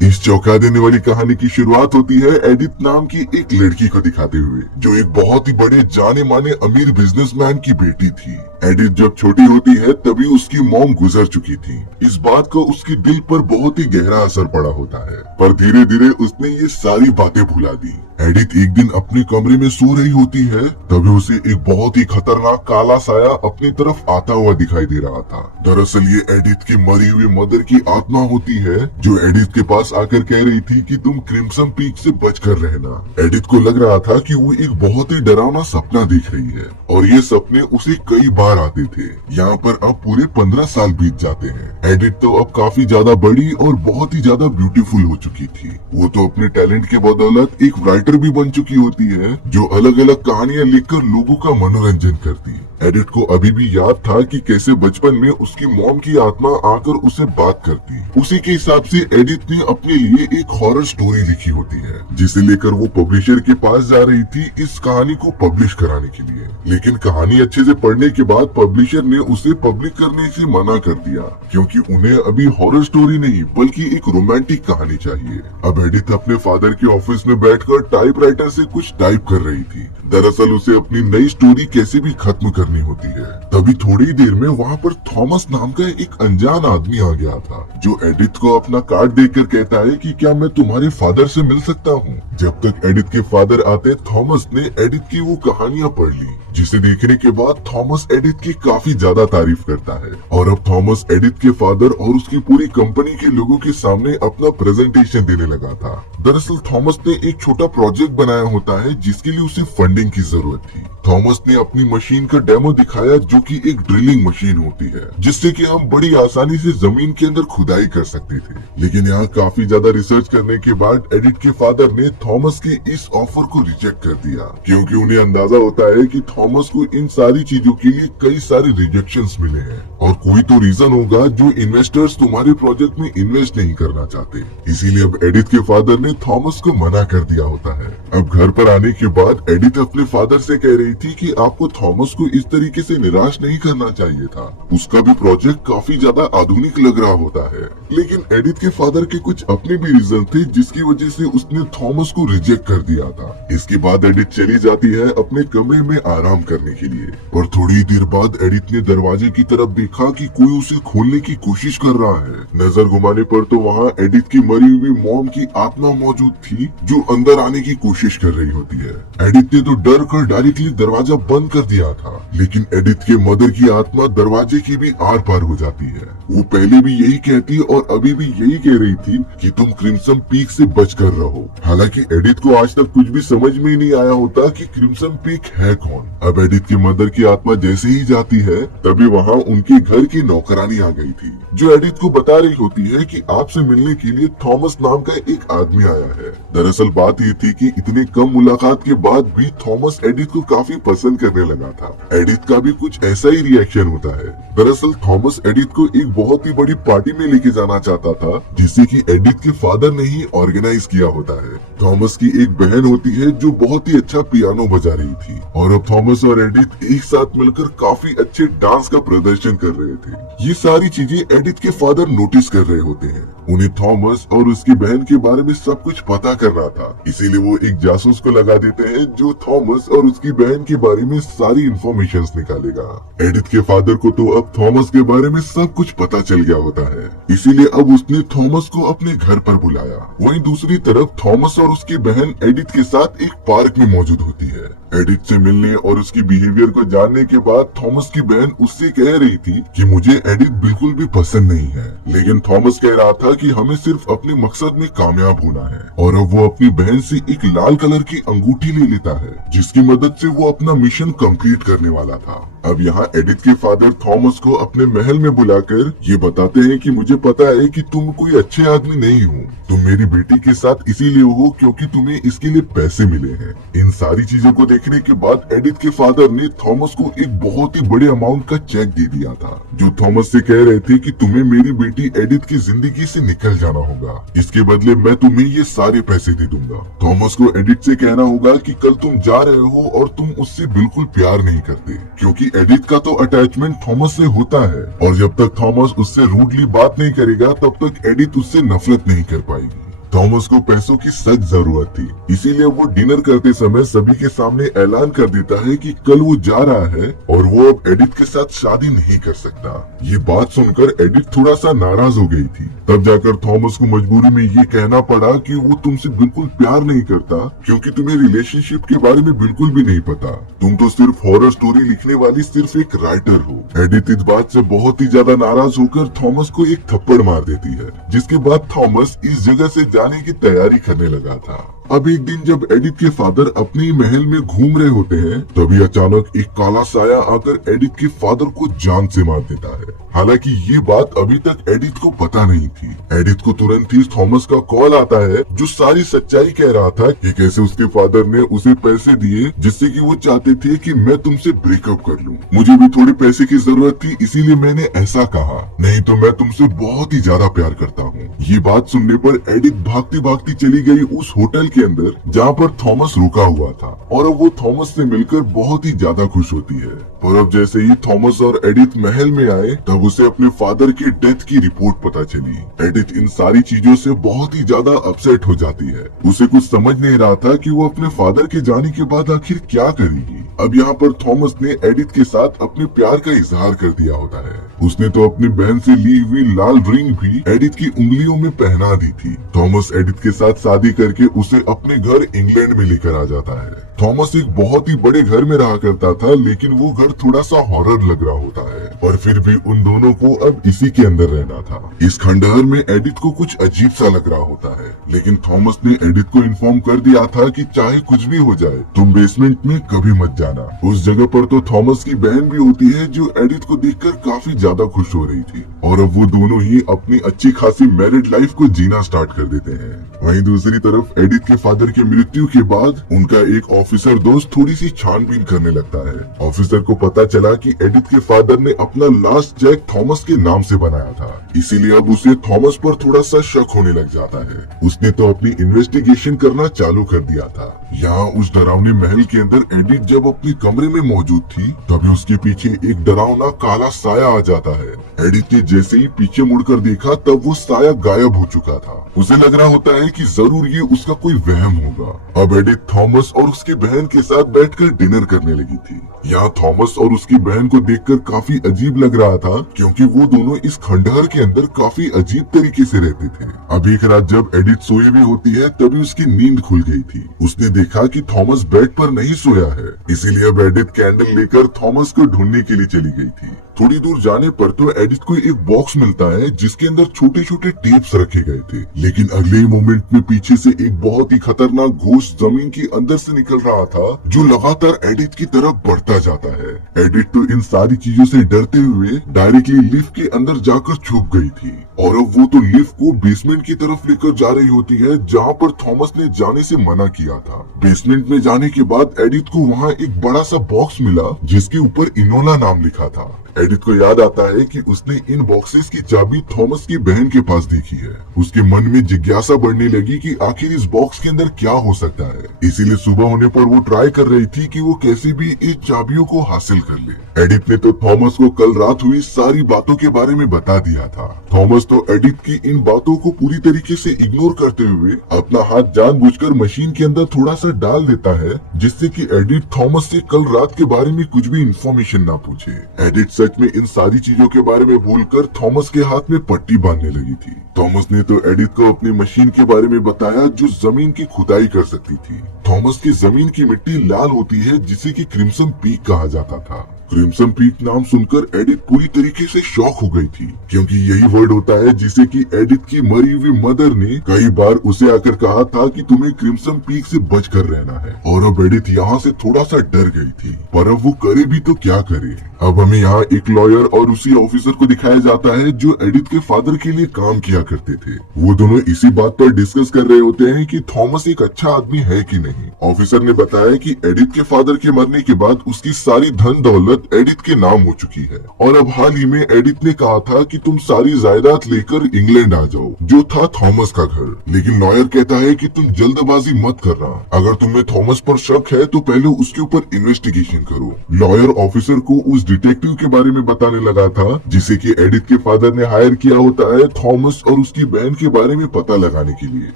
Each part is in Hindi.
इस चौंका देने वाली कहानी की शुरुआत होती है एडिथ नाम की एक लड़की को दिखाते हुए, जो एक बहुत ही बड़े जाने माने अमीर बिजनेसमैन की बेटी थी। एडिथ जब छोटी होती है तभी उसकी मॉम गुजर चुकी थी। इस बात का उसके दिल पर बहुत ही गहरा असर पड़ा होता है, पर धीरे धीरे उसने ये सारी बातें भुला दी। एडिथ एक दिन अपने कमरे में सो रही होती है, तभी उसे एक बहुत ही खतरनाक काला साया अपनी तरफ आता हुआ दिखाई दे रहा था। दरअसल ये एडिथ की मरी हुई मदर की आत्मा होती है, जो एडिथ के पास आकर कह रही थी कि तुम क्रिम्सन पीक से बचकर रहना। एडिथ को लग रहा था कि वो एक बहुत ही डरावना सपना देख रही है, और ये सपने उसे कई बार आते थे। यहाँ पर अब पूरे 15 साल बीत जाते हैं। एडिथ तो अब काफी ज्यादा बड़ी और बहुत ही ज्यादा ब्यूटीफुल हो चुकी थी। वो तो अपने टैलेंट के बदौलत एक राइटर भी बन चुकी होती है, जो अलग अलग कहानियां लिखकर लोगों का मनोरंजन करती है। एडिथ को अभी भी याद था कि कैसे बचपन में उसकी मॉम की आत्मा आकर उसे बात करती। उसी के हिसाब से एडिथ ने अपने लिए एक हॉरर स्टोरी लिखी होती है, जिसे लेकर वो पब्लिशर के पास जा रही थी इस कहानी को पब्लिश कराने के लिए। लेकिन कहानी अच्छे से पढ़ने के बाद पब्लिशर ने उसे पब्लिश करने से मना कर दिया, क्योंकि उन्हें अभी हॉरर स्टोरी नहीं बल्कि एक रोमांटिक कहानी चाहिए। अब एडिथ अपने फादर के ऑफिस में बैठकर टाइपराइटर से कुछ टाइप कर रही थी। दरअसल उसे अपनी नई स्टोरी कैसे भी खत्म करनी होती है। तभी थोड़ी देर में वहाँ पर थॉमस नाम का एक अनजान आदमी आ गया था, जो एडिथ को अपना कार्ड देकर कहता है कि क्या मैं तुम्हारे फादर से मिल सकता हूँ। जब तक एडिथ के फादर आते, थॉमस ने एडिथ की वो कहानियां पढ़ ली, जिसे देखने के बाद थॉमस एडिथ की काफी ज्यादा तारीफ करता है। और अब थॉमस एडिथ के फादर और उसकी पूरी कंपनी के लोगों के सामने अपना प्रेजेंटेशन देने लगा था। दरअसल थॉमस ने एक छोटा प्रोजेक्ट बनाया होता है, जिसके लिए उसे फंडिंग की जरूरत थी। थॉमस ने अपनी मशीन का डेमो दिखाया, जो कि एक ड्रिलिंग मशीन होती है, जिससे कि हम बड़ी आसानी से जमीन के अंदर खुदाई कर सकते थे। लेकिन यहाँ काफी ज्यादा रिसर्च करने के बाद एडिथ के फादर ने थॉमस के इस ऑफर को रिजेक्ट कर दिया, क्योंकि उन्हें अंदाजा होता है कि थॉमस को इन सारी चीजों के लिए कई सारे रिजेक्शंस मिले हैं, और कोई तो रीजन होगा जो इन्वेस्टर्स तुम्हारे प्रोजेक्ट में इन्वेस्ट नहीं करना चाहते। इसीलिए अब एडिथ के फादर ने थॉमस को मना कर दिया होता है। अब घर पर आने के बाद एडिथ अपने फादर से कह रही थी कि आपको थॉमस को इस तरीके से निराश नहीं करना चाहिए था। उसका भी प्रोजेक्ट काफी ज्यादा आधुनिक लग रहा होता है। लेकिन एडिथ के फादर के कुछ अपने भी रीजन थे, जिसकी वजह से उसने थॉमस को रिजेक्ट कर दिया था। इसके बाद एडिथ चली जाती है अपने कमरे में आराम करने के लिए, और थोड़ी देर बाद एडिथ ने दरवाजे की तरफ देखा कि कोई उसे खोलने की कोशिश कर रहा है। नजर घुमाने पर तो वहाँ एडिथ की मरी हुई मॉम की आत्मा मौजूद थी, जो अंदर आने की कोशिश कर रही होती है। एडिथ ने तो डर कर डायरेक्टली दरवाजा बंद कर दिया था, लेकिन एडिथ के मदर की आत्मा दरवाजे की भी आर पार हो जाती है। वो पहले भी यही कहती और अभी भी यही कह रही थी कि तुम क्रिम्सन पीक से बचकर रहो। हालांकि एडिथ को आज तक कुछ भी समझ में ही नहीं आया होता कि क्रिम्सन पीक है कौन। अब एडिथ की मदर की आत्मा जैसे ही जाती है, तभी वहाँ उनके घर की नौकरानी आ गई थी, जो एडिथ को बता रही होती है कि आपसे मिलने के लिए थॉमस नाम का एक आदमी आया है। दरअसल बात ये थी कि इतने कम मुलाकात के बाद भी थॉमस एडिथ को काफी पसंद करने लगा था। एडिथ का भी कुछ ऐसा ही रिएक्शन होता है। दरअसल थॉमस एडिथ को एक बहुत ही बड़ी पार्टी में लेके जाना चाहता था, जिसे कि एडिथ के फादर ने ही ऑर्गेनाइज किया होता है। थॉमस की एक बहन होती है, जो बहुत ही अच्छा पियानो बजा रही थी, और अब थॉमस और एडिथ एक साथ मिलकर काफी अच्छे डांस का प्रदर्शन कर रहे थे। ये सारी चीजें एडिथ के फादर नोटिस कर रहे होते हैं। उन्हें थॉमस और उसकी बहन के बारे में सब कुछ पता करना था, इसीलिए वो एक जासूस को लगा देते हैं, जो थॉमस और उसकी बहन के बारे में सारी इंफॉर्मेशन निकालेगा। एडिथ के फादर को तो अब थॉमस के बारे में सब कुछ पता चल गया होता है, इसीलिए अब उसने थॉमस को अपने घर पर बुलाया। वहीं दूसरी तरफ थॉमस और उसकी बहन एडिथ के साथ एक पार्क में मौजूद होती है। एडिथ से मिलने और उसकी बिहेवियर को जानने के बाद थॉमस की बहन उससे कह रही थी कि मुझे एडिथ बिल्कुल भी पसंद नहीं है, लेकिन थॉमस कह रहा था कि हमें सिर्फ अपने मकसद में कामयाब होना है। और अब वो अपनी बहन से एक लाल कलर की अंगूठी ले लेता है, जिसकी मदद से वो अपना मिशन कंप्लीट करने वाला था। अब यहाँ एडिथ के फादर थॉमस को अपने महल में बुलाकर ये बताते हैं कि मुझे पता है कि तुम कोई अच्छे आदमी नहीं हो, तुम मेरी बेटी के साथ इसीलिए हो क्योंकि तुम्हें इसके लिए पैसे मिले हैं। इन सारी चीजों को देखने के बाद एडिथ के फादर ने थॉमस को एक बहुत ही बड़े अमाउंट का चेक दे दिया था, जो थॉमस से कह रहे थे कि तुम्हें मेरी बेटी एडिथ की जिंदगी से निकल जाना होगा, इसके बदले मैं तुम्हें ये सारे पैसे दे दूंगा। थॉमस को एडिथ से कहना होगा कि कल तुम जा रहे हो और तुम उससे बिल्कुल प्यार नहीं करते, क्योंकि एडिथ का तो अटैचमेंट थॉमस से होता है, और जब तक थॉमस उससे रूडली बात नहीं करेगा तब तक एडिथ उससे नफरत नहीं कर पाएगी। थॉमस को पैसों की सख्त जरूरत थी, इसीलिए वो डिनर करते समय सभी के सामने ऐलान कर देता है कि कल वो जा रहा है और वो अब एडिथ के साथ शादी नहीं कर सकता। ये बात सुनकर एडिथ थोड़ा सा नाराज हो गई थी। तब जाकर थॉमस को मजबूरी में ये कहना पड़ा कि वो तुमसे बिल्कुल प्यार नहीं करता, क्योंकि तुम्हें रिलेशनशिप के बारे में बिल्कुल भी नहीं पता। तुम तो सिर्फ हॉरर स्टोरी लिखने वाली सिर्फ एक राइटर हो। एडिथ इस बात से बहुत ही ज्यादा नाराज होकर थॉमस को एक थप्पड़ मार देती है, जिसके बाद थॉमस इस जगह से जाने की तैयारी करने लगा था। अब एक दिन जब एडिथ के फादर अपने ही महल में घूम रहे होते हैं, तभी अचानक एक काला साया आकर एडिथ के फादर को जान से मार देता है। हालांकि ये बात अभी तक एडिथ को पता नहीं थी। एडिथ को तुरंत ही थॉमस का कॉल आता है, जो सारी सच्चाई कह रहा था कि कैसे उसके फादर ने उसे पैसे दिए जिससे कि वो चाहते थे कि मैं तुमसे ब्रेकअप कर लूं। मुझे भी थोड़े पैसे की जरूरत थी, इसीलिए मैंने ऐसा कहा, नहीं तो मैं तुमसे बहुत ही ज्यादा प्यार करता हूँ। ये बात सुनने पर एडिथ भागती भागती चली गई उस होटल के अंदर जहाँ पर थॉमस रुका हुआ था, और अब वो थॉमस से मिलकर बहुत ही ज्यादा खुश होती है। पर अब जैसे ही थॉमस और एडिथ महल में आए, तब उसे अपने फादर की डेथ की रिपोर्ट पता चली। एडिथ इन सारी चीजों से बहुत ही ज्यादा अपसेट हो जाती है। उसे कुछ समझ नहीं रहा था कि वो अपने फादर के जाने के बाद आखिर क्या करेगी। अब यहाँ पर थॉमस ने एडिथ के साथ अपने प्यार का इजहार कर दिया होता है। उसने तो अपनी बहन से ली हुई लाल रिंग भी एडिथ की उंगलियों में पहना दी थी। थॉमस एडिथ के साथ शादी करके उसे अपने घर इंग्लैंड में लेकर आ जाता है। थॉमस एक बहुत ही बड़े घर में रहा करता था, लेकिन वो घर थोड़ा सा हॉरर लग रहा होता है, पर फिर भी उन दोनों को अब इसी के अंदर रहना था। इस खंडहर में एडिथ को कुछ अजीब सा लग रहा होता है, लेकिन थॉमस ने एडिथ को इन्फॉर्म कर दिया था कि चाहे कुछ भी हो जाए, तुम बेसमेंट में कभी मत जाना। उस जगह पर तो थॉमस की बहन भी होती है, जो एडिथ को देखकर काफी ज्यादा खुश हो रही थी, और अब वो दोनों ही अपनी अच्छी खासी मैरिड लाइफ को जीना स्टार्ट कर देते हैं। वहीं दूसरी तरफ एडिथ के फादर की मृत्यु के बाद उनका एक ऑफिसर दोस्त थोड़ी सी छानबीन करने लगता है। ऑफिसर को पता चला कि एडिथ के फादर ने अपना लास्ट चेक थॉमस के नाम से बनाया था, इसीलिए अब उसे थॉमस पर थोड़ा सा शक होने लग जाता है। उसने तो अपनी इन्वेस्टिगेशन करना चालू कर दिया था। यहाँ उस डरावने महल के अंदर एडिथ जब अपने कमरे में मौजूद थी, तभी उसके पीछे एक डरावना काला साया आ जाता है। एडिथ ने जैसे ही पीछे मुड़कर देखा, तब वो साया गायब हो चुका था। उसे लग रहा होता है कि जरूर ये उसका कोई वहम होगा। अब एडिथ थॉमस और उसकी बहन के साथ बैठकर डिनर करने लगी थी। यहाँ थॉमस और उसकी बहन को देखकर काफी अजीब लग रहा था, क्योंकि वो दोनों इस खंडहर के अंदर काफी अजीब तरीके से रहते थे। अब एक रात जब एडिथ सोई हुई होती है, तभी उसकी नींद खुल गई थी। उसने देखा कि थॉमस बेड पर नहीं सोया है, इसीलिए अब एडिथ कैंडल लेकर थॉमस को ढूंढने के लिए चली गई थी। थोड़ी दूर जाने पर तो एडिथ को एक बॉक्स मिलता है, जिसके अंदर छोटे छोटे टेप्स रखे गए थे, लेकिन अगले ही मोमेंट में पीछे से एक बहुत ही खतरनाक घोस्ट जमीन के अंदर से निकल रहा था, जो लगातार एडिथ की तरफ बढ़ता जाता है। एडिथ तो इन सारी चीजों से डरते हुए डायरेक्टली लिफ्ट के अंदर जाकर छुप गई थी, और अब वो तो लिफ्ट को बेसमेंट की तरफ लेकर जा रही होती है, जहाँ पर थॉमस ने जाने से मना किया था। बेसमेंट में जाने के बाद एडिथ को वहाँ एक बड़ा सा बॉक्स मिला, जिसके ऊपर इनोला नाम लिखा था। एडिथ को याद आता है कि उसने इन बॉक्सेस की चाबी थॉमस की बहन के पास देखी है। उसके मन में जिज्ञासा बढ़ने लगी कि आखिर इस बॉक्स के अंदर क्या हो सकता है, इसीलिए सुबह होने पर वो ट्राई कर रही थी कि वो कैसे भी इन चाबियों को हासिल कर ले। एडिथ ने तो थॉमस को कल रात हुई सारी बातों के बारे में बता दिया था। थॉमस तो एडिथ की इन बातों को पूरी तरीके से इग्नोर करते हुए अपना हाथ जानबूझकर मशीन के अंदर थोड़ा सा डाल देता है, जिससे कि एडिथ थॉमस से कल रात के बारे में कुछ भी इंफॉर्मेशन ना पूछे। एडिथ सच में इन सारी चीजों के बारे में भूलकर थॉमस के हाथ में पट्टी बांधने लगी थी। थॉमस ने तो एडिथ को अपनी मशीन के बारे में बताया, जो जमीन की खुदाई कर सकती थी। थॉमस की जमीन की मिट्टी लाल होती है, जिसे कि क्रिम्सन पीक कहा जाता था। क्रिम्सन पीक नाम सुनकर एडिथ पूरी तरीके से शॉक हो गई थी, क्योंकि यही वर्ड होता है जिसे कि एडिथ की मरी हुई मदर ने कई बार उसे आकर कहा था कि तुम्हें क्रिम्सन पीक से बचकर रहना है। और अब एडिथ यहाँ से थोड़ा सा डर गई थी, पर अब वो करे भी तो क्या करे। अब हमें यहाँ एक लॉयर और उसी ऑफिसर को दिखाया जाता है, जो एडिथ के फादर के लिए काम किया करते थे। वो दोनों इसी बात पर डिस्कस कर रहे होते हैं कि थॉमस एक अच्छा आदमी है कि नहीं। ऑफिसर ने बताया कि एडिथ के फादर के मरने के बाद उसकी सारी धन दौलत जायदाद एडिथ के नाम हो चुकी है। और अब हाल ही में एडिथ ने कहा था कि तुम सारी जायदाद लेकर इंग्लैंड आ जाओ, जो था थॉमस का घर। लेकिन लॉयर कहता है कि तुम जल्दबाजी मत करना, अगर तुम्हें थॉमस पर शक है तो पहले उसके ऊपर इन्वेस्टिगेशन करो। लॉयर ऑफिसर को उस डिटेक्टिव के बारे में बताने लगा था जिसे कि एडिथ के फादर ने हायर किया होता है थॉमस और उसकी बहन के बारे में पता लगाने के लिए।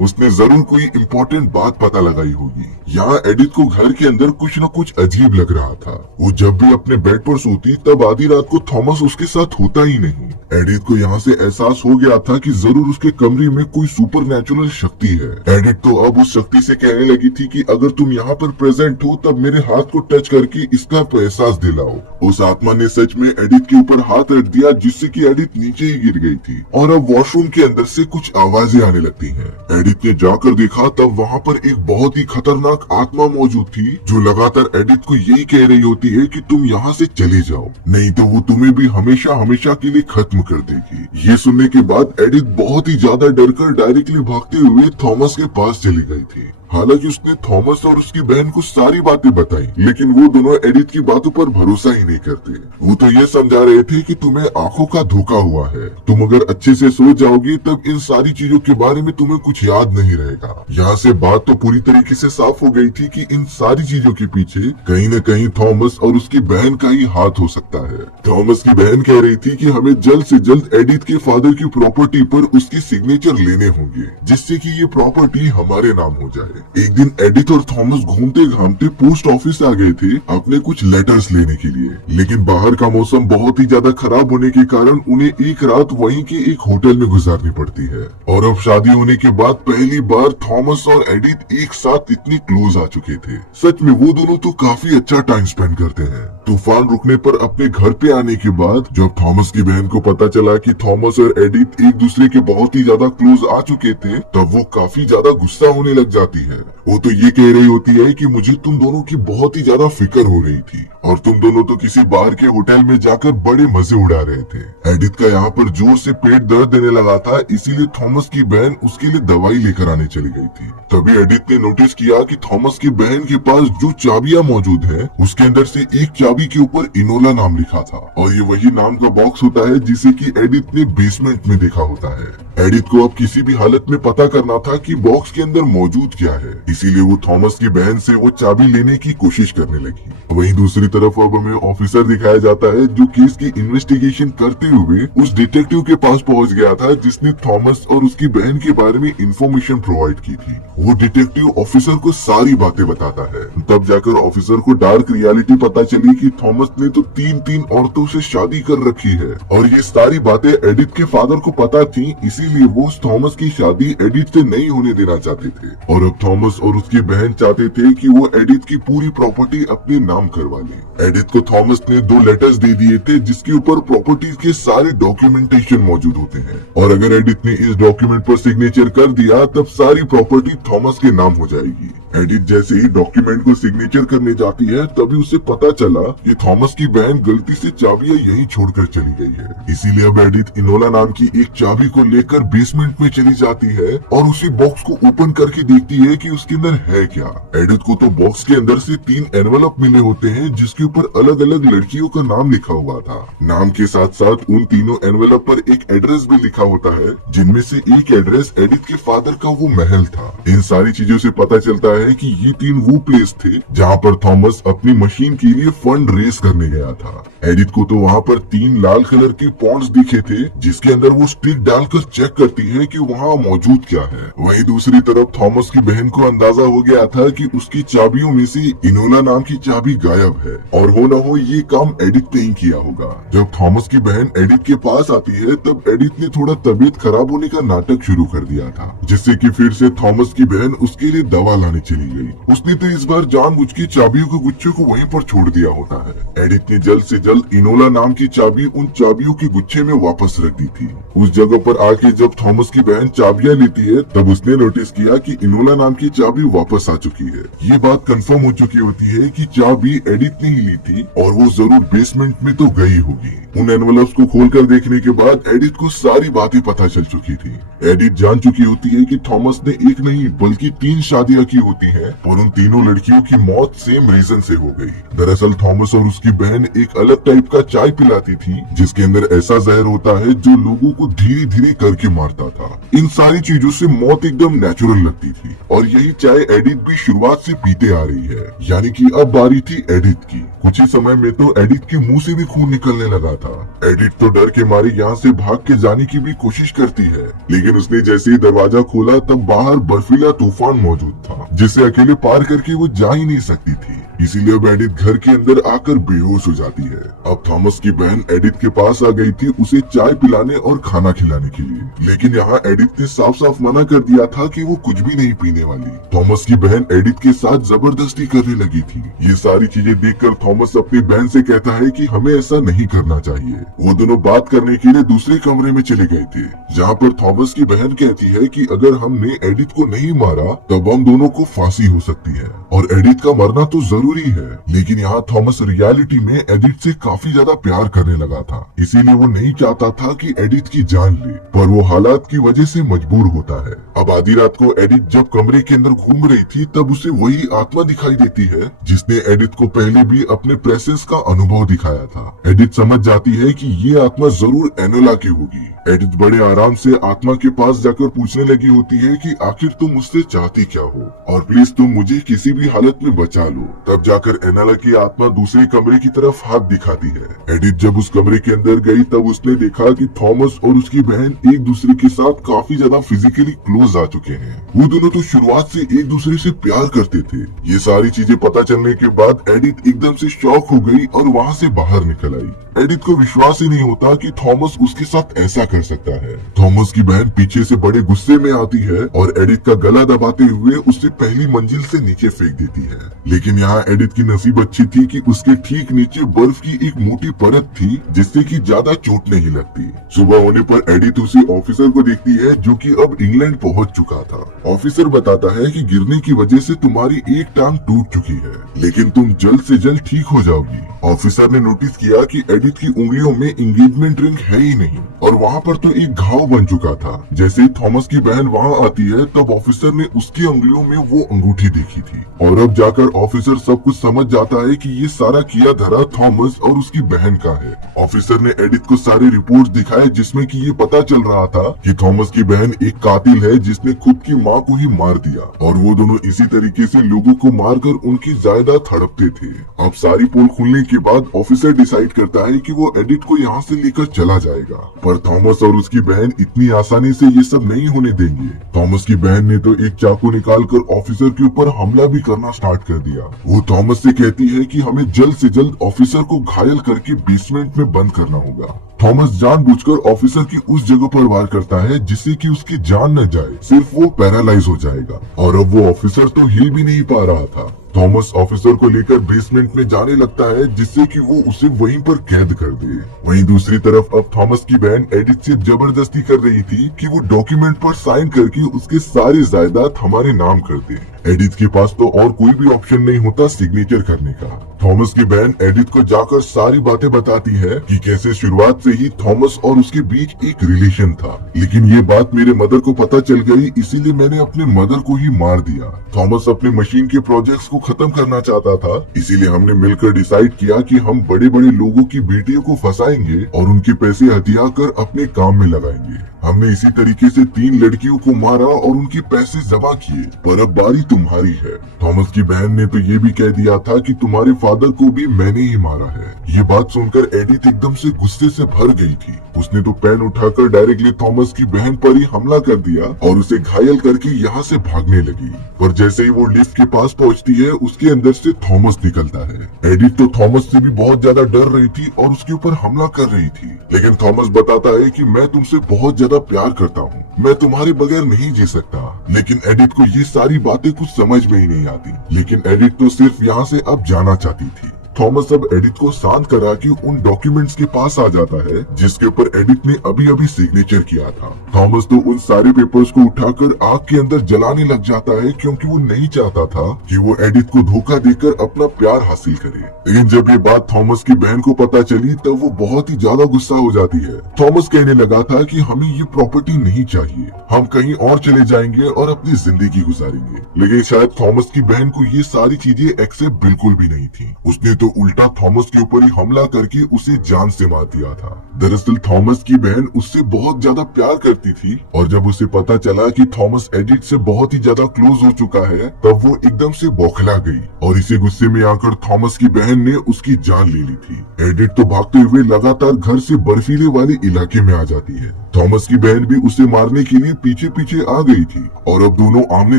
उसने जरूर कोई इम्पोर्टेंट बात पता लगाई होगी। यहाँ एडिथ को घर के अंदर कुछ न कुछ अजीब लग रहा था। वो जब भी अपने बेड पर सोती तब आधी रात को थॉमस उसके साथ होता ही नहीं। एडिथ को यहाँ से एहसास हो गया था कि जरूर उसके कमरे में कोई सुपर नेचुरल शक्ति है। एडिथ तो अब उस शक्ति से कहने लगी थी कि अगर तुम यहाँ पर प्रेजेंट हो तब मेरे हाथ को टच करके इसका एहसास दिलाओ। उस आत्मा ने सच में एडिथ के ऊपर हाथ रख दिया जिससे कि एडिथ नीचे ही गिर गई थी और अब वॉशरूम के अंदर से कुछ आवाजें आने लगती हैं। एडिथ ने जाकर देखा तब वहाँ पर एक बहुत ही खतरनाक आत्मा मौजूद थी जो लगातार एडिथ को यही कह रही होती है कि तुम यहाँ से चले जाओ, नहीं तो वो तुम्हें भी हमेशा हमेशा के लिए खत्म कर देगी। ये सुनने के बाद एडिथ बहुत ही ज्यादा डरकर डायरेक्टली भागते हुए थॉमस के पास चली गई थी। हालांकि उसने थॉमस और उसकी बहन को सारी बातें बताई, लेकिन वो दोनों एडिथ की बातों पर भरोसा ही नहीं करते। वो तो ये समझा रहे थे कि तुम्हें आंखों का धोखा हुआ है, तुम अगर अच्छे से सो जाओगी तब इन सारी चीजों के बारे में तुम्हें कुछ याद नहीं रहेगा। यहाँ से बात तो पूरी तरीके से साफ हो गई थी कि इन सारी चीजों के पीछे कहीं न कहीं थॉमस और उसकी बहन का ही हाथ हो सकता है। थॉमस की बहन कह रही थी कि हमें जल्द से जल्द एडिथ के फादर की प्रॉपर्टी पर उसकी सिग्नेचर लेने होंगे, जिससे कि ये प्रॉपर्टी हमारे नाम हो जाए। एक दिन एडिथ और थॉमस घूमते घामते पोस्ट ऑफिस आ गए थे अपने कुछ लेटर्स लेने के लिए, लेकिन बाहर का मौसम बहुत ही ज्यादा खराब होने के कारण उन्हें एक रात वहीं के एक होटल में गुजारनी पड़ती है। और अब शादी होने के बाद पहली बार थॉमस और एडिथ एक साथ इतनी क्लोज आ चुके थे। सच में वो दोनों तो काफी अच्छा टाइम स्पेंड करते हैं। तूफान रुकने पर अपने घर पे आने के बाद जब थॉमस की बहन को पता चला कि थॉमस और एडिथ एक दूसरे के बहुत ही ज्यादा क्लोज आ चुके थे, तब वो काफी ज्यादा गुस्सा होने लग जाती है। वो तो ये कह रही होती है कि मुझे तुम दोनों की बहुत ही ज्यादा फिक्र हो रही थी और तुम दोनों तो किसी बाहर के होटल में जाकर बड़े मजे उड़ा रहे थे। एडिथ का यहाँ पर जोर से पेट दर्द देने लगा था, इसीलिए थॉमस की बहन उसके लिए दवाई लेकर आने चली गई थी। तभी एडिथ ने नोटिस किया कि थॉमस की बहन के पास जो चाबियां मौजूद है उसके अंदर से एक चाबी के ऊपर इनोला नाम लिखा था और ये वही नाम का बॉक्स होता है जिसे कि एडिथ ने बेसमेंट में देखा होता है। एडिथ को अब किसी भी हालत में पता करना था कि बॉक्स के अंदर मौजूद क्या है, इसीलिए वो थॉमस की बहन से वो चाबी लेने की कोशिश करने लगी। वहीं दूसरी तरफ अब हमें ऑफिसर दिखाया जाता है जो केस की इन्वेस्टिगेशन करते हुए उस डिटेक्टिव के पास पहुंच गया था जिसने थॉमस और उसकी बहन के बारे में इंफॉर्मेशन प्रोवाइड की थी। वो डिटेक्टिव ऑफिसर को सारी बातें बताता है। तब जाकर ऑफिसर को डार्क रियलिटी पता चली कि थॉमस ने तो तीन औरतों से शादी कर रखी है और ये सारी बातें एडिथ के फादर को पता थी, इसीलिए वो थॉमस की शादी एडिथ से नहीं होने देना चाहते थे। और अब थॉमस और उसकी बहन चाहते थे कि वो एडिथ की पूरी प्रॉपर्टी अपने नाम करवा ले। एडिथ को थॉमस ने 2 लेटर्स दे दिए थे जिसके ऊपर प्रॉपर्टी के सारे डॉक्यूमेंटेशन मौजूद होते हैं और अगर एडिथ ने इस डॉक्यूमेंट पर सिग्नेचर कर दिया तब सारी प्रॉपर्टी थॉमस के नाम हो जाएगी। एडिथ जैसे ही डॉक्यूमेंट को सिग्नेचर करने जाती है तभी उसे पता चला कि थॉमस की बहन गलती से चाबियां यहीं छोड़कर चली गई है। इसीलिए अब एडिथ इनोला नाम की एक चाबी को लेकर बेसमेंट में चली जाती है और उसी बॉक्स को ओपन करके देखती है कि उसके अंदर है क्या। एडिथ को तो बॉक्स के अंदर से 3 एनवेलप मिले होते हैं जिसके ऊपर अलग अलग लड़कियों का नाम लिखा हुआ था। नाम के साथ साथ उन तीनों एनवेलप पर एक एड्रेस भी लिखा होता है जिनमें से एक एड्रेस एडिथ के फादर का वो महल था। इन सारी चीजों से पता चलता है कि ये 3 वो प्लेस थे जहाँ पर थॉमस अपनी मशीन के लिए फंड रेस करने गया था। एडिथ को तो वहाँ पर 3 लाल कलर के पॉन्ड्स दिखे थे जिसके अंदर वो स्टिक डालकर चेक करती है कि वहाँ मौजूद क्या है। वहीं दूसरी तरफ थॉमस की बहन को अंदाजा हो गया था कि उसकी चाबियों में से इनोला नाम की चाबी गायब है और हो न हो ये काम एडिथ ने ही किया होगा। जब थॉमस की बहन एडिथ के पास आती है तब एडिथ ने थोड़ा तबीयत खराब होने का नाटक शुरू कर दिया था जिससे कि फिर से थॉमस की बहन उसके लिए दवा लाने चली गई। उसने तो इस बार जानबूझ के चाबियों के गुच्छे को वहीं पर छोड़ दिया होता है। एडिथ ने जल्द से जल्द इनोला नाम की चाबी उन चाबियों के गुच्छे में वापस रख दी थी। उस जगह पर आके जब थॉमस की बहन चाबियां लेती है तब उसने नोटिस किया कि इनोला नाम की चाबी वापस आ चुकी है। ये बात कंफर्म हो चुकी होती है कि चाबी एडिथ ने ही ली थी और वो जरूर बेसमेंट में तो गई होगी। उन एनवलप्स को खोलकर देखने के बाद एडिथ को सारी बातें पता चल चुकी थी। एडिथ जान चुकी होती है कि थॉमस ने एक नहीं बल्कि 3 शादियां की होती हैं और उन तीनों लड़कियों की मौत सेम रीजन से हो गई। दरअसल थॉमस और उसकी बहन एक अलग टाइप का चाय पिलाती थी जिसके अंदर ऐसा जहर होता है जो लोगों को धीरे धीरे करके मारता था। इन सारी चीजों से मौत एकदम नेचुरल लगती थी और यही चाय एडिथ भी शुरुआत से पीते आ रही है। यानी कि अब बारी थी एडिथ की। कुछ ही समय में तो एडिथ के मुंह से भी खून निकलने लगा था। एडिथ तो डर के मारे यहाँ से भाग के जाने की भी कोशिश करती है, लेकिन उसने जैसे ही दरवाजा खोला तब बाहर बर्फीला तूफान मौजूद था जिसे अकेले पार करके वो जा ही नहीं सकती थी। इसीलिए अब एडिथ घर के अंदर आकर बेहोश हो जाती है। अब थॉमस की बहन एडिथ के पास आ गई थी उसे चाय पिलाने और खाना खिलाने के लिए, लेकिन यहाँ एडिथ ने साफ साफ मना कर दिया था कि वो कुछ भी नहीं पीने वाली। थॉमस की बहन एडिथ के साथ जबरदस्ती करने लगी थी। ये सारी चीजें देखकर थॉमस अपनी बहन से कहता है कि हमें ऐसा नहीं करना चाहिए। वो दोनों बात करने के लिए दूसरे कमरे में चले गए थे, जहाँ पर थॉमस की बहन कहती है कि अगर हमने एडिथ को नहीं मारा तब हम दोनों को फांसी हो सकती है और एडिथ का मरना तो जरूरी है। लेकिन यहाँ थॉमस रियलिटी में एडिथ से काफी ज्यादा प्यार करने लगा था, इसीलिए वो नहीं चाहता था कि एडिथ की जान ले, पर वो हालात की वजह से मजबूर होता है। अब आधी रात को एडिथ जब कमरे के अंदर घूम रही थी तब उसे वही आत्मा दिखाई देती है जिसने एडिथ को पहले भी अपने प्रेसेंस का अनुभव दिखाया था। एडिथ समझ जाती है कि ये आत्मा जरूर एनोला की होगी। एडिथ बड़े आराम से आत्मा के पास जाकर पूछने लगी होती है कि आखिर तुम मुझसे चाहती क्या हो और प्लीज तुम मुझे किसी भी हालत में बचा लो। तब जाकर एनोला की आत्मा दूसरे कमरे की तरफ हाथ दिखाती है। एडिथ जब उस कमरे के अंदर गई तब उसने देखा कि थॉमस और उसकी बहन एक दूसरे के साथ काफी ज्यादा फिजिकली क्लोज आ चुके हैं। वो दोनों तो शुरुआत से एक दूसरे से प्यार करते थे। ये सारी चीजें पता चलने के बाद एडिथ एकदम से शॉक हो गई और वहाँ से बाहर निकल आई। एडिथ को विश्वास ही नहीं होता कि थॉमस उसके साथ ऐसा कर सकता है। थॉमस की बहन पीछे से बड़े गुस्से में आती है और एडिथ का गला दबाते हुए उसे पहली मंजिल से नीचे फेंक देती है। लेकिन यहाँ एडिथ की नसीब अच्छी थी कि उसके ठीक नीचे बर्फ की एक मोटी परत थी जिससे कि ज्यादा चोट नहीं लगती। सुबह होने पर एडिथ उसी ऑफिसर को देखती है जो कि अब इंग्लैंड पहुंच चुका था। ऑफिसर बताता है कि गिरने की वजह से तुम्हारी एक टांग टूट चुकी है, लेकिन तुम जल्द से जल्द ठीक हो जाओगी। ऑफिसर ने नोटिस किया कि एडिथ की उंगलियों में एंगेजमेंट रिंग है ही नहीं और वहाँ पर तो एक घाव बन चुका था। जैसे ही थॉमस की बहन वहाँ आती है तब ऑफिसर ने उसकी उंगलियों में वो अंगूठी देखी थी और अब जाकर ऑफिसर सब कुछ समझ जाता है कि ये सारा किया धरा थॉमस और उसकी बहन का है। ऑफिसर ने एडिथ को सारे रिपोर्ट दिखाए जिसमें कि ये पता चल रहा था कि थॉमस की बहन एक कातिल है जिसने खुद की माँ को ही मार दिया और वो दोनों इसी तरीके से लोगों को मारकर उनकी जायदाद हड़पते थे। अब सारी पोल खुलने के बाद ऑफिसर डिसाइड करता है कि वो एडिथ को यहाँ से लेकर चला जाएगा, पर थॉमस और उसकी बहन इतनी आसानी से ये सब नहीं होने देंगे। थॉमस की बहन ने तो एक चाकू निकालकर ऑफिसर के ऊपर हमला भी करना स्टार्ट कर दिया। वो थॉमस से कहती है कि हमें जल्द से जल्द ऑफिसर को घायल करके बेसमेंट में बंद करना होगा। थॉमस जानबूझकर ऑफिसर की उस जगह पर वार करता है जिससे कि उसकी जान न जाए, सिर्फ वो पैरालाइज हो जाएगा और अब वो ऑफिसर तो हिल भी नहीं पा रहा था। थॉमस ऑफिसर को लेकर बेसमेंट में जाने लगता है जिससे कि वो उसे वहीं पर कैद कर दे। वहीं दूसरी तरफ अब थॉमस की बहन एडिथ से जबरदस्ती कर रही थी कि वो डॉक्यूमेंट पर साइन करके उसके सारी जायदाद हमारे नाम कर दे। एडिथ के पास तो और कोई भी ऑप्शन नहीं होता सिग्नेचर करने का। थॉमस की बहन एडिथ को जाकर सारी बातें बताती है कि कैसे शुरुआत से ही थॉमस और उसके बीच एक रिलेशन था, लेकिन ये बात मेरे मदर को पता चल गई, इसीलिए मैंने अपने मदर को ही मार दिया। थॉमस अपने मशीन के प्रोजेक्ट्स को खत्म करना चाहता था, इसीलिए हमने मिलकर डिसाइड किया कि हम बड़े बड़े लोगों की बेटियों को फंसाएंगे और उनके पैसे हथिया कर अपने काम में लगाएंगे। हमने इसी तरीके से 3 लड़कियों को मारा और उनके पैसे जमा किए, पर अब बारी तुम्हारी है। थॉमस की बहन ने तो ये भी कह दिया था कि तुम्हारे फादर को भी मैंने ही मारा है। ये बात सुनकर एडिथ एकदम से गुस्से से भर गई थी। उसने तो पेन उठाकर डायरेक्टली थॉमस की बहन पर ही हमला कर दिया और उसे घायल करके यहाँ से भागने लगी। पर जैसे ही वो लिफ्ट के पास पहुँचती है उसके अंदर से थॉमस निकलता है। एडिथ तो थॉमस से भी बहुत ज्यादा डर रही थी और उसके ऊपर हमला कर रही थी, लेकिन थॉमस बताता है कि मैं तुमसे बहुत ज्यादा प्यार करता हूँ, मैं तुम्हारे बगैर नहीं जी सकता। लेकिन एडिथ को ये सारी बातें कुछ समझ में ही नहीं आती, लेकिन एडिथ तो सिर्फ यहाँ से अब जाना चाहती थी। थॉमस अब एडिथ को शांत करा के उन डॉक्यूमेंट्स के पास आ जाता है जिसके ऊपर एडिथ ने अभी अभी सिग्नेचर किया था। थॉमस तो उन सारे पेपर्स को उठाकर आग के अंदर जलाने लग जाता है क्योंकि वो नहीं चाहता था कि वो एडिथ को धोखा देकर अपना प्यार हासिल करे। लेकिन जब ये बात थॉमस की बहन को पता चली तब वो बहुत ही ज्यादा गुस्सा हो जाती है। थॉमस कहने लगा था कि हमें ये प्रॉपर्टी नहीं चाहिए, हम कहीं और चले जाएंगे और अपनी जिंदगी गुजारेंगे। लेकिन शायद थॉमस की बहन को ये सारी चीजें एक्सेप्ट बिल्कुल भी नहीं थी। उसने तो उल्टा थॉमस के ऊपर ही हमला करके उसे जान से मार दिया था। दरअसल थॉमस की बहन उससे बहुत ज्यादा प्यार करती थी और जब उसे पता चला कि थॉमस एडिथ से बहुत ही ज्यादा क्लोज हो चुका है तब वो एकदम से बौखला गई और इसे गुस्से में आकर थॉमस की बहन ने उसकी जान ले ली थी। एडिथ तो भागते हुए लगातार घर से बर्फीले वाले इलाके में आ जाती है। थॉमस की बहन भी उसे मारने के लिए पीछे पीछे आ गई थी और अब दोनों आमने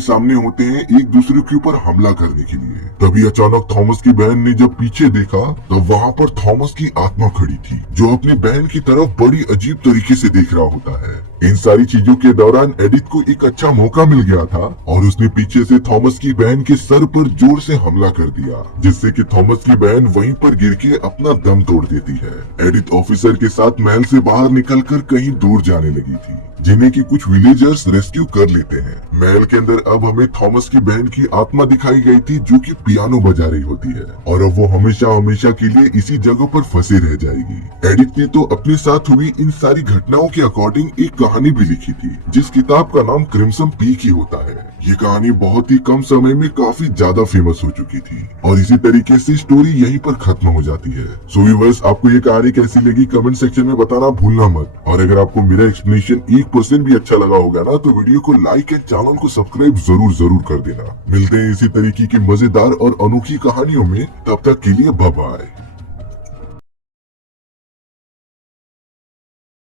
सामने होते हैं एक दूसरे के ऊपर हमला करने के लिए। तभी अचानक थॉमस की बहन ने जब पीछे देखा तब वहाँ पर थॉमस की आत्मा खड़ी थी जो अपनी बहन की तरफ बड़ी अजीब तरीके से देख रहा होता है। इन सारी चीजों के दौरान एडिथ को एक अच्छा मौका मिल गया था और उसने पीछे से थॉमस की बहन के सर पर जोर से हमला कर दिया जिससे कि थॉमस की बहन वहीं पर गिर के अपना दम तोड़ देती है। एडिथ ऑफिसर के साथ महल से बाहर निकलकर कहीं दूर जाने लगी थी जिन्हें कि कुछ विलेजर्स रेस्क्यू कर लेते हैं। महल के अंदर अब हमें थॉमस की बहन की आत्मा दिखाई गई थी जो कि पियानो बजा रही होती है और अब वो हमेशा हमेशा के लिए इसी जगह पर फंसी रह जाएगी। एडिथ ने तो अपने साथ हुई इन सारी घटनाओं के अकॉर्डिंग एक कहानी भी लिखी थी जिस किताब का नाम क्रिम्सन पीक ही होता है। ये कहानी बहुत ही कम समय में काफी ज्यादा फेमस हो चुकी थी और इसी तरीके से स्टोरी यहीं पर खत्म हो जाती है। सो व्यूअर्स, आपको ये कहानी कैसी लगी कमेंट सेक्शन में बताना भूलना मत और अगर आपको मेरा एक्सप्लेनेशन 1% भी अच्छा लगा होगा ना तो वीडियो को लाइक एंड चैनल को सब्सक्राइब जरूर कर देना। मिलते हैं इसी तरीके की मजेदार और अनोखी कहानियों में, तब तक के लिए बाय बाय।